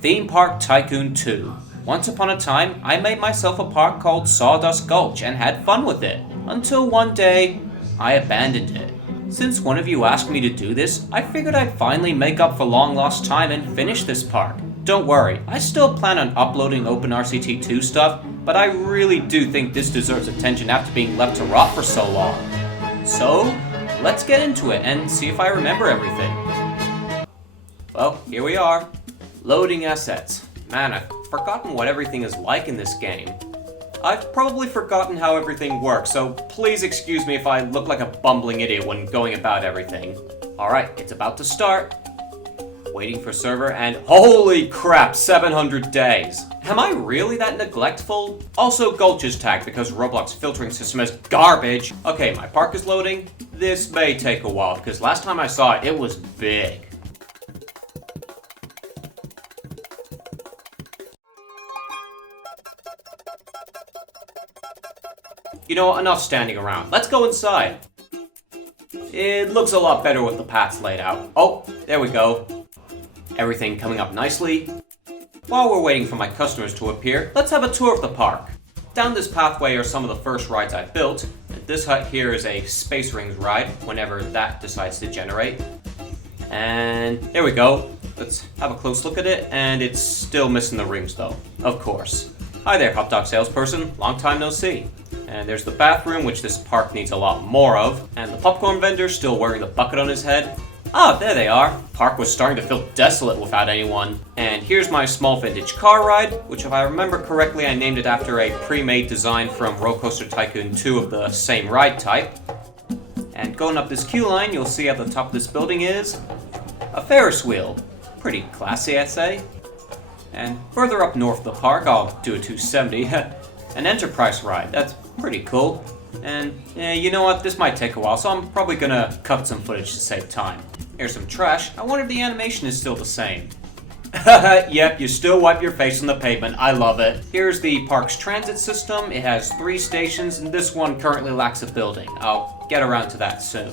Theme Park Tycoon 2. Once upon a time, I made myself a park called Sawdust Gulch and had fun with it, until one day, I abandoned it. Since one of you asked me to do this, I figured I'd finally make up for long lost time and finish this park. Don't worry, I still plan on uploading OpenRCT2 stuff, but I really do think this deserves attention after being left to rot for so long. So, let's get into it and see if I remember everything. Well, here we are. Loading assets. Man, I've forgotten what everything is like in this game. I've probably forgotten how everything works, so please excuse me if I look like a bumbling idiot when going about everything. Alright, it's about to start. Waiting for server and holy crap, 700 days. Am I really that neglectful? Also, Gulch is tagged because Roblox filtering system is garbage. Okay, my park is loading. This may take a while because last time I saw it, it was big. You know what, enough standing around. Let's go inside. It looks a lot better with the paths laid out. Oh, there we go. Everything coming up nicely. While we're waiting for my customers to appear, let's have a tour of the park. Down this pathway are some of the first rides I built. This hut here is a Space Rings ride, whenever that decides to generate. And there we go. Let's have a close look at it, and it's still missing the rings though, of course. Hi there, hot dog salesperson. Long time no see. And there's the bathroom, which this park needs a lot more of. And the popcorn vendor still wearing the bucket on his head. Ah, there they are. The park was starting to feel desolate without anyone. And here's my small vintage car ride, which if I remember correctly, I named it after a pre-made design from Roller Coaster Tycoon 2 of the same ride type. And going up this queue line, you'll see at the top of this building is a Ferris wheel. Pretty classy, I'd say. And further up north of the park, I'll do a 270, an Enterprise ride. That's pretty cool. And you know what, this might take a while, so I'm probably gonna cut some footage to save time. Here's some trash. I wonder if the animation is still the same. Yep, you still wipe your face on the pavement. I love it. Here's the park's transit system. It has 3 stations, and this one currently lacks a building. I'll get around to that soon.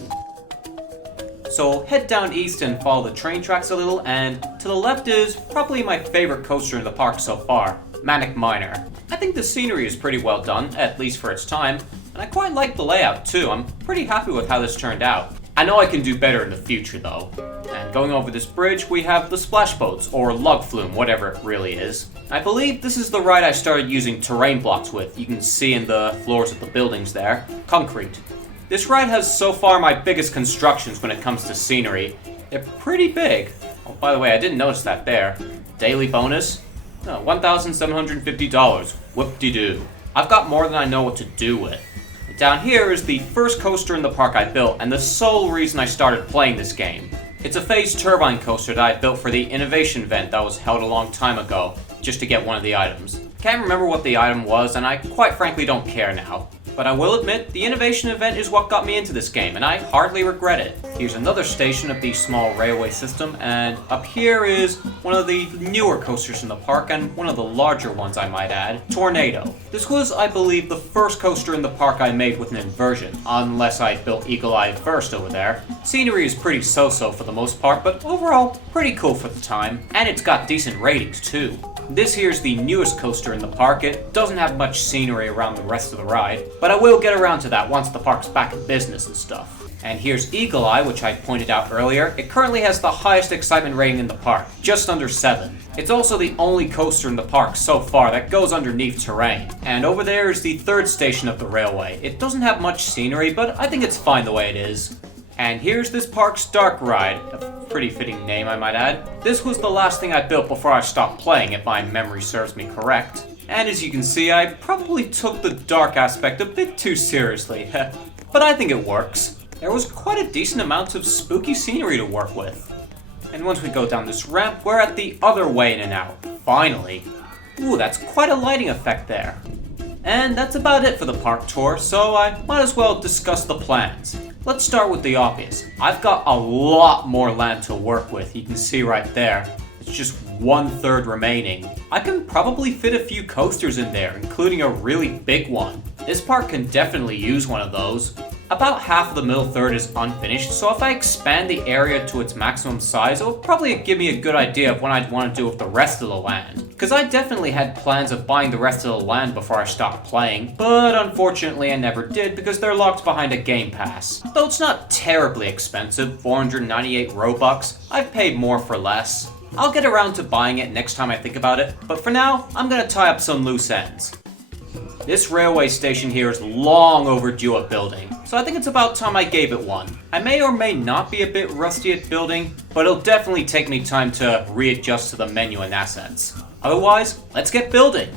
So head down east and follow the train tracks a little, and to the left is probably my favorite coaster in the park so far, Manic Miner. I think the scenery is pretty well done, at least for its time, and I quite like the layout too. I'm pretty happy with how this turned out. I know I can do better in the future though. And going over this bridge, we have the splash boats, or log flume, whatever it really is. I believe this is the ride I started using terrain blocks with. You can see in the floors of the buildings there. Concrete. This ride has so far my biggest constructions when it comes to scenery. They're pretty big. Oh, by the way, I didn't notice that there. Daily bonus? Oh, $1,750. Whoop-de-doo. I've got more than I know what to do with. Down here is the first coaster in the park I built, and the sole reason I started playing this game. It's a phased turbine coaster that I built for the innovation event that was held a long time ago, just to get one of the items. Can't remember what the item was, and I quite frankly don't care now. But I will admit, the innovation event is what got me into this game, and I hardly regret it. Here's another station of the small railway system, and up here is one of the newer coasters in the park, and one of the larger ones I might add, Tornado. This was, I believe, the first coaster in the park I made with an inversion, unless I built Eagle Eye first over there. Scenery is pretty so-so for the most part, but overall, pretty cool for the time, and it's got decent ratings too. This here's the newest coaster in the park. It doesn't have much scenery around the rest of the ride, but I will get around to that once the park's back in business and stuff. And here's Eagle Eye, which I pointed out earlier. It currently has the highest excitement rating in the park, just under 7. It's also the only coaster in the park so far that goes underneath terrain. And over there is the 3rd station of the railway. It doesn't have much scenery, but I think it's fine the way it is. And here's this park's dark ride. A pretty fitting name, I might add. This was the last thing I built before I stopped playing, if my memory serves me correct. And as you can see, I probably took the dark aspect a bit too seriously. But I think it works. There was quite a decent amount of spooky scenery to work with. And once we go down this ramp, we're at the other way in and out. Finally. Ooh, that's quite a lighting effect there. And that's about it for the park tour, so I might as well discuss the plans. Let's start with the obvious. I've got a lot more land to work with, you can see right there. It's just 1/3 remaining. I can probably fit a few coasters in there, including a really big one. This park can definitely use one of those. About half of the middle third is unfinished, so if I expand the area to its maximum size, it will probably give me a good idea of what I'd want to do with the rest of the land. Because I definitely had plans of buying the rest of the land before I stopped playing, but unfortunately I never did because they're locked behind a game pass. Though it's not terribly expensive, 498 Robux, I've paid more for less. I'll get around to buying it next time I think about it, but for now, I'm gonna tie up some loose ends. This railway station here is long overdue at building, so I think it's about time I gave it one. I may or may not be a bit rusty at building, but it'll definitely take me time to readjust to the menu and assets. Otherwise, let's get building!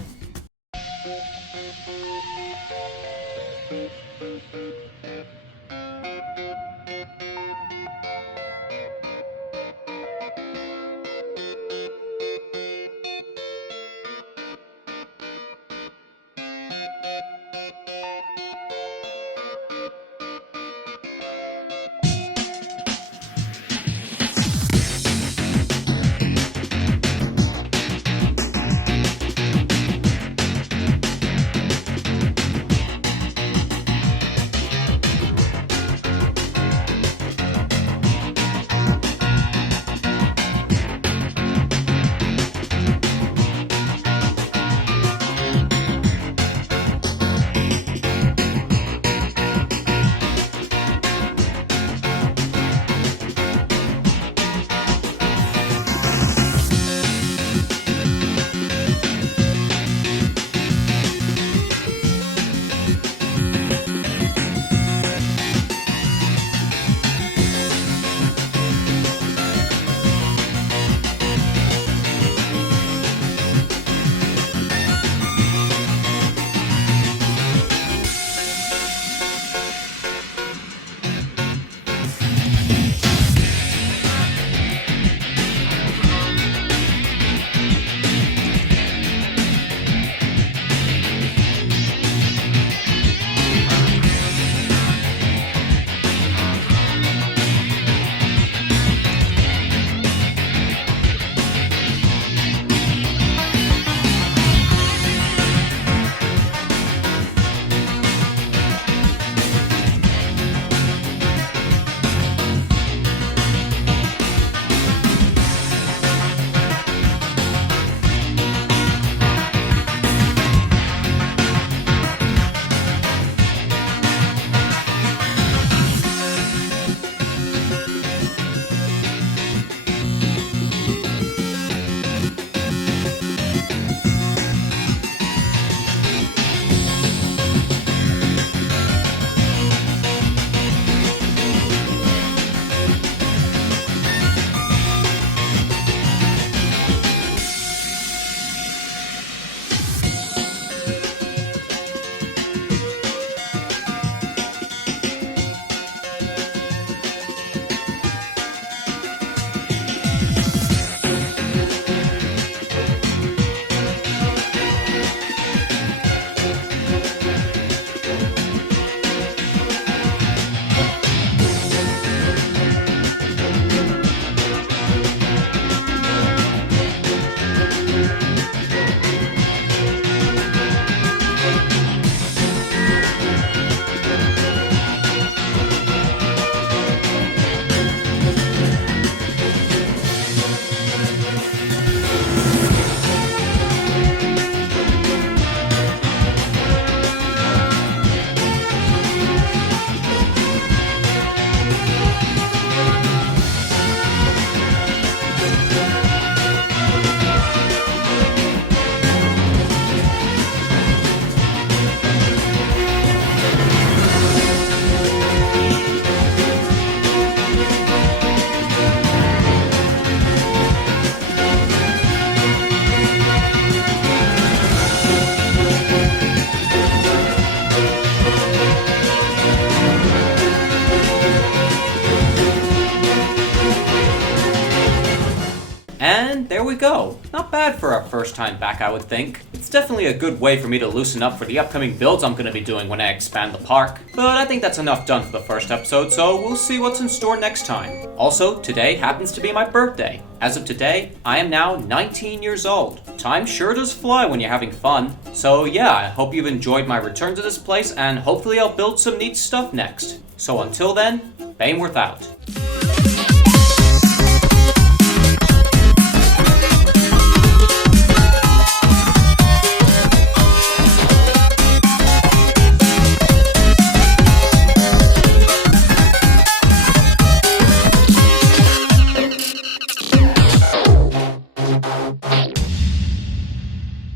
go. Not bad for our first time back, I would think. It's definitely a good way for me to loosen up for the upcoming builds I'm going to be doing when I expand the park. But I think that's enough done for the first episode, so we'll see what's in store next time. Also, today happens to be my birthday. As of today, I am now 19 years old. Time sure does fly when you're having fun. So yeah, I hope you've enjoyed my return to this place, and hopefully I'll build some neat stuff next. So until then, Baneworth out.